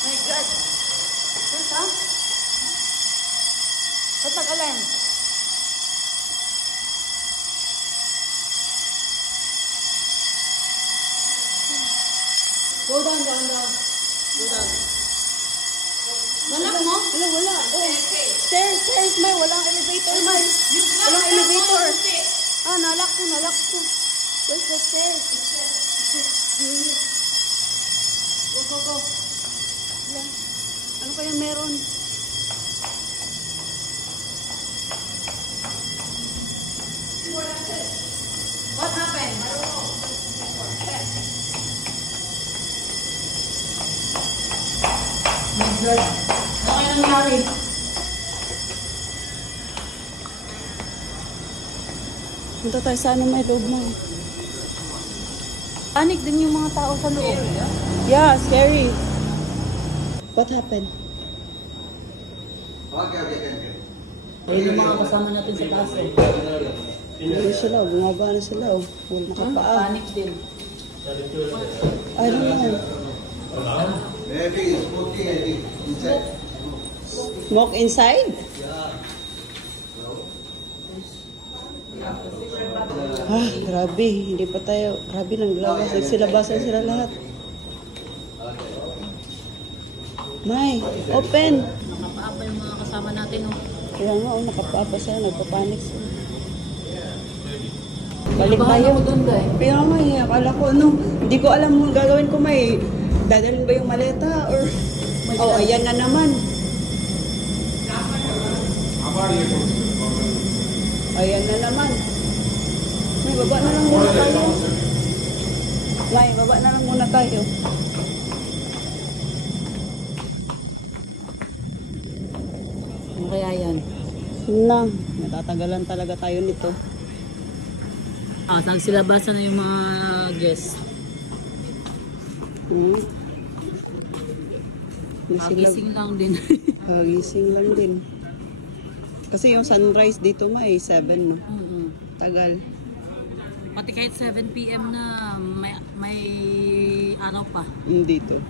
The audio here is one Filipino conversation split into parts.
My God. Yes, ha? Ba't nag-alarm? Go down. Go down. Nalak mo? Wala. Oh. Stairs, may. Walang elevator, may. Walang elevator. Ah, nalak ko. Where's the stairs? Go. Wala. Ano kaya meron? What happened? I don't know. Good. Ano kaya nangyari? Punta tayo sa ano may loob mo. Panic din yung mga tao sa loob. Yeah, scary. What happened? Ayun yung mga kasama natin sa taas. Ayun sila, bumaba na sila. Huwag nakapaa. Panic din. I don't know. Maybe smoking, I think, inside. Smoke inside? Ah, grabe. Hindi pa tayo. Grabe nang labas. Nagsilabasan sila lahat. May, open. Nakapaapa yung mga kasama natin, oh. Kaya nga, oh, nakapaapa sila. Nagpapanik sila. Balik tayo. Kaya nga, akala ko, ano, hindi ko alam kung gagawin ko, may dadalhin ba yung maleta or oh, ayan na naman. Ayan na naman. May baba na lang muna tayo. Baba na lang muna tayo. Ano kaya yan? Natatagalan talaga tayo nito. Nagsilabasan na yung mga guests. Gising lang din. Gising lang din. Kasi yung sunrise dito ay 7, no? Tagal. Pati kahit 7 PM na may araw pa. Dito.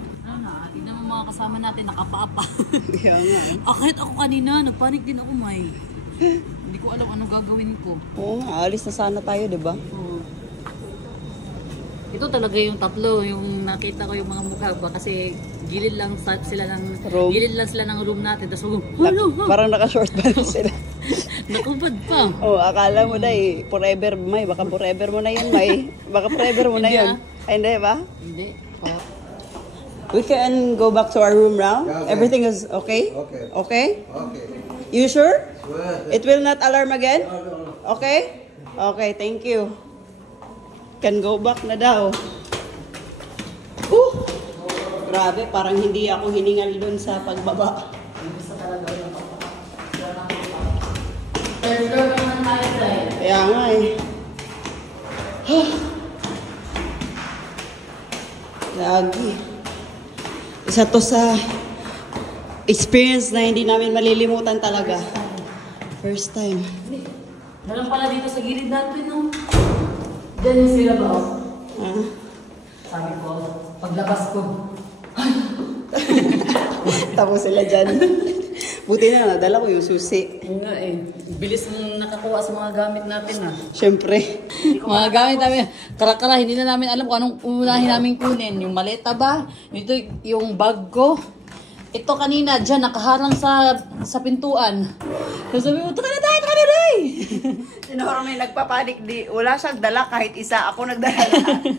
Tignan mo mga kasama natin, nakapaapa. Kaya nga. Kahit ako kanina, nagpanik din ako, may. Hindi ko alam anong gagawin ko. Oo, aalis na sana tayo, di ba? Oo. Ito talaga yung tatlo, yung nakita ko yung mga mukha ba kasi gilid lang sila ng room. Gilid lang sila ng room natin. Tapos parang naka-short pa sila. Nakubad pa. Oh, akala mo na forever, may baka forever mo na 'yan, may. Baka forever mo na 'yon. Ay, hindi ba? Hindi. Oh. We can go back to our room now. Okay. Everything is okay? Okay. You sure? Sure. It will not alarm again? No. Okay? Okay, thank you. Can go back na daw. Grabe, parang hindi ako hiningal dun sa pagbaba. Kaya nga eh. Lagi. Isa to sa experience na hindi namin malilimutan talaga. First time. Meron pala dito sa gilid natin, no? Diyan yung sila ba? Sabi ko, paglabas ko. Tapos sila dyan. Buti na, nadala ko yung susi. Nga eh. Bilis mong nakakuha sa mga gamit natin ah. Siyempre. Mga gamit namin. Karakara, hindi na namin alam kung anong unahin namin kunin. Yung maleta ba? Ito yung bag ko. Ito kanina, dyan, nakaharang sa pintuan. So sabi mo, taka na tayo! Sinuro may nagpapanik, wala siyang dala kahit isa. Ako nagdala na.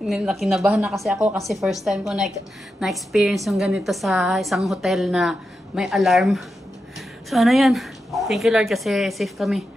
Nakinabahan na kasi ako kasi first time ko na-experience yung ganito sa isang hotel na may alarm. So ano yan? Thank you Lord kasi safe kami.